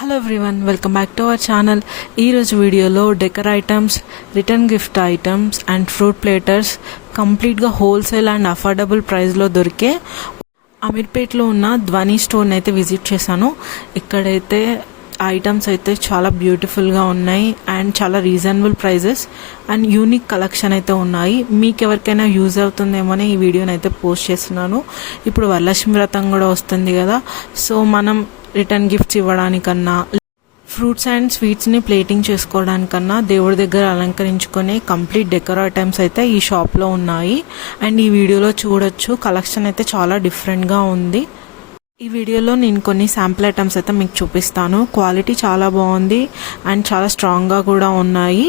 Hello everyone welcome back to our channel ఈరోజు వీడియోలో decor items return gift items and fruit platters కంప్లీట్గా wholesale and affordable ప్రైస్లో దొరికే అమీర్పేట్లో ఉన్న ధ్వని స్టోర్ని అయితే విజిట్ చేశాను. ఇక్కడైతే ఐటమ్స్ అయితే చాలా బ్యూటిఫుల్గా ఉన్నాయి అండ్ చాలా reasonable prices and unique collection అయితే ఉన్నాయి. మీకు ఎవరికైనా యూజ్ అవుతుందేమో అని ఈ వీడియోని అయితే పోస్ట్ చేస్తున్నాను. ఇప్పుడు వరలక్ష్మి వ్రతం కూడా వస్తుంది కదా. సో మనం రిటర్న్ గిఫ్ట్స్ ఇవ్వడానికన్నా ఫ్రూట్స్ అండ్ స్వీట్స్ని ప్లేటింగ్ చేసుకోవడానికన్నా దేవుడి దగ్గర అలంకరించుకునే కంప్లీట్ డెకర్ ఐటమ్స్ అయితే ఈ షాప్లో ఉన్నాయి. అండ్ ఈ వీడియోలో చూడొచ్చు కలెక్షన్ అయితే చాలా డిఫరెంట్గా ఉంది. ఈ వీడియోలో నేను కొన్ని శాంపుల్ ఐటమ్స్ అయితే మీకు చూపిస్తాను. క్వాలిటీ చాలా బాగుంది అండ్ చాలా స్ట్రాంగ్గా కూడా ఉన్నాయి.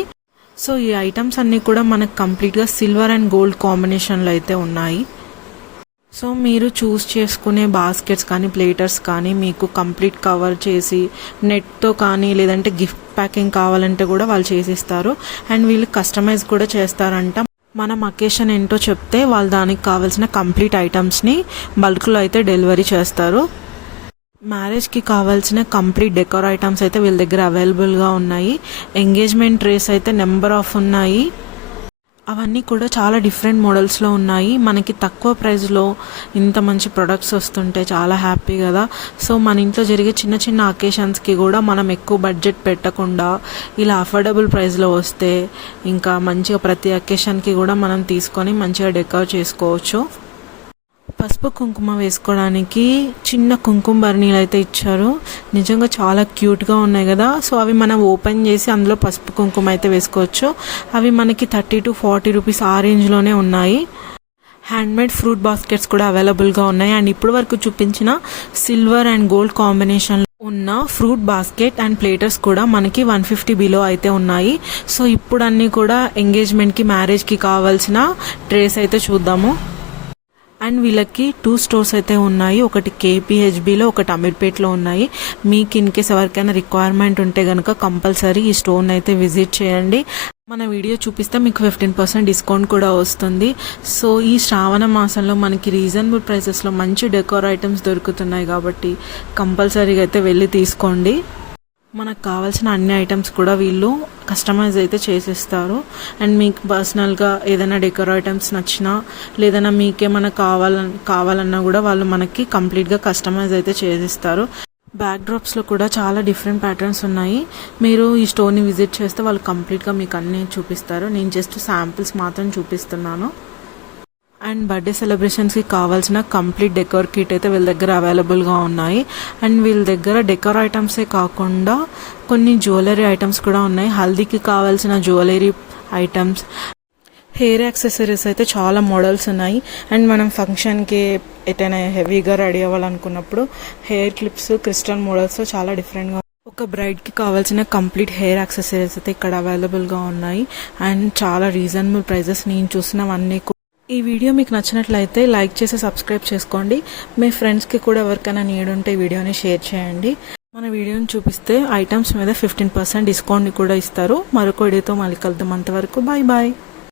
సో ఈ ఐటమ్స్ అన్నీ కూడా మనకు కంప్లీట్గా సిల్వర్ అండ్ గోల్డ్ కాంబినేషన్లో అయితే ఉన్నాయి. సో మీరు చూస్ చేసుకునే బాస్కెట్స్ కానీ ప్లేటర్స్ కానీ మీకు కంప్లీట్ కవర్ చేసి నెట్తో కానీ లేదంటే గిఫ్ట్ ప్యాకింగ్ కావాలంటే కూడా వాళ్ళు చేసిస్తారు. అండ్ వీళ్ళు కస్టమైజ్ కూడా చేస్తారంట. మనం అకేషన్ ఏంటో చెప్తే వాళ్ళు దానికి కావాల్సిన కంప్లీట్ ఐటమ్స్ని బల్క్లో అయితే డెలివరీ చేస్తారు. మ్యారేజ్కి కావాల్సిన కంప్లీట్ డెకోర్ ఐటమ్స్ అయితే వీళ్ళ దగ్గర అవైలబుల్గా ఉన్నాయి. ఎంగేజ్మెంట్ డ్రెస్ అయితే నెంబర్ ఆఫ్ ఉన్నాయి. అవన్నీ కూడా చాలా డిఫరెంట్ మోడల్స్లో ఉన్నాయి. మనకి తక్కువ ప్రైస్లో ఇంత మంచి ప్రొడక్ట్స్ వస్తుంటే చాలా హ్యాపీ కదా. సో మన ఇంట్లో జరిగే చిన్న చిన్న అకేషన్స్కి కూడా మనం ఎక్కువ బడ్జెట్ పెట్టకుండా ఇలా అఫోర్డబుల్ ప్రైస్లో వస్తే ఇంకా మంచిగా ప్రతి అకేషన్కి కూడా మనం తీసుకొని మంచిగా డెకర్ చేసుకోవచ్చు. పసుపు కుంకుమ వేసుకోవడానికి చిన్న కుంకుమ బర్నీలు అయితే ఇచ్చారు. నిజంగా చాలా క్యూట్గా ఉన్నాయి కదా. సో అవి మనం ఓపెన్ చేసి అందులో పసుపు కుంకుమ అయితే వేసుకోవచ్చు. అవి మనకి థర్టీ టు ఫార్టీ రూపీస్ ఆ రేంజ్లోనే ఉన్నాయి. హ్యాండ్మేడ్ ఫ్రూట్ బాస్కెట్స్ కూడా అవైలబుల్గా ఉన్నాయి. అండ్ ఇప్పుడు వరకు చూపించిన సిల్వర్ అండ్ గోల్డ్ కాంబినేషన్ ఉన్న ఫ్రూట్ బాస్కెట్ అండ్ ప్లేటర్స్ కూడా మనకి వన్ ఫిఫ్టీ బిలో అయితే ఉన్నాయి. సో ఇప్పుడు అన్నీ కూడా ఎంగేజ్మెంట్కి మ్యారేజ్కి కావాల్సిన ట్రేస్ అయితే చూద్దాము. అండ్ వీళ్ళకి టూ స్టోర్స్ అయితే ఉన్నాయి. ఒకటి కేపీహెచ్బిలో ఒకటి అమీర్పేట్లో ఉన్నాయి. మీకు ఇన్ కేస్ ఎవరికైనా రిక్వైర్మెంట్ ఉంటే కనుక కంపల్సరీ ఈ స్టోర్ని అయితే విజిట్ చేయండి. మన వీడియో చూపిస్తే మీకు ఫిఫ్టీన్ పర్సెంట్ డిస్కౌంట్ కూడా వస్తుంది. సో ఈ శ్రావణ మాసంలో మనకి రీజనబుల్ ప్రైసెస్లో మంచి డెకోర్ ఐటమ్స్ దొరుకుతున్నాయి కాబట్టి కంపల్సరీగా అయితే వెళ్ళి తీసుకోండి. మనకు కావాల్సిన అన్ని ఐటమ్స్ కూడా వీళ్ళు కస్టమైజ్ అయితే చేసిస్తారు. అండ్ మీకు పర్సనల్గా ఏదైనా డెకర్ ఐటమ్స్ నచ్చినా లేదన్నా మీకేమైనా కావాలన్ కావాలన్నా కూడా వాళ్ళు మనకి కంప్లీట్గా కస్టమైజ్ అయితే చేసిస్తారు. బ్యాక్ డ్రాప్స్లో కూడా చాలా డిఫరెంట్ ప్యాటర్న్స్ ఉన్నాయి. మీరు ఈ స్టోర్ని విజిట్ చేస్తే వాళ్ళు కంప్లీట్గా మీకు అన్నీ చూపిస్తారు. నేను జస్ట్ శాంపిల్స్ మాత్రం చూపిస్తున్నాను. అండ్ బర్త్డే సెలబ్రేషన్స్కి కావాల్సిన కంప్లీట్ డెకోర్ కిట్ అయితే వీళ్ళ దగ్గర అవైలబుల్గా ఉన్నాయి. అండ్ వీళ్ళ దగ్గర డెకోర్ ఐటమ్సే కాకుండా కొన్ని జ్యువెలరీ ఐటమ్స్ కూడా ఉన్నాయి. హల్దీకి కావాల్సిన జ్యువెలరీ ఐటమ్స్ హెయిర్ యాక్సెసరీస్ అయితే చాలా మోడల్స్ ఉన్నాయి. అండ్ మనం ఫంక్షన్కి ఎటైనా హెవీగా రెడీ అవ్వాలనుకున్నప్పుడు హెయిర్ క్లిప్స్ క్రిస్టల్ మోడల్స్ చాలా డిఫరెంట్గా ఒక బ్రైడ్కి కావాల్సిన కంప్లీట్ హెయిర్ యాక్సెసరీస్ అయితే ఇక్కడ అవైలబుల్గా ఉన్నాయి. అండ్ చాలా రీజనబుల్ ప్రైజెస్ నేను చూసినవన్నీ ఈ వీడియో మీకు నచ్చినట్లయితే లైక్ చేసి సబ్స్క్రైబ్ చేసుకోండి. మీ ఫ్రెండ్స్కి కూడా ఎవరికైనా నీడ్ ఉంటే వీడియోని షేర్ చేయండి. మన వీడియోని చూపిస్తే ఐటమ్స్ మీద ఫిఫ్టీన్ పర్సెంట్ డిస్కౌంట్ కూడా ఇస్తారు. మరొక వీడియోతో మళ్ళీ కలుద్దాం. అంతవరకు బాయ్ బాయ్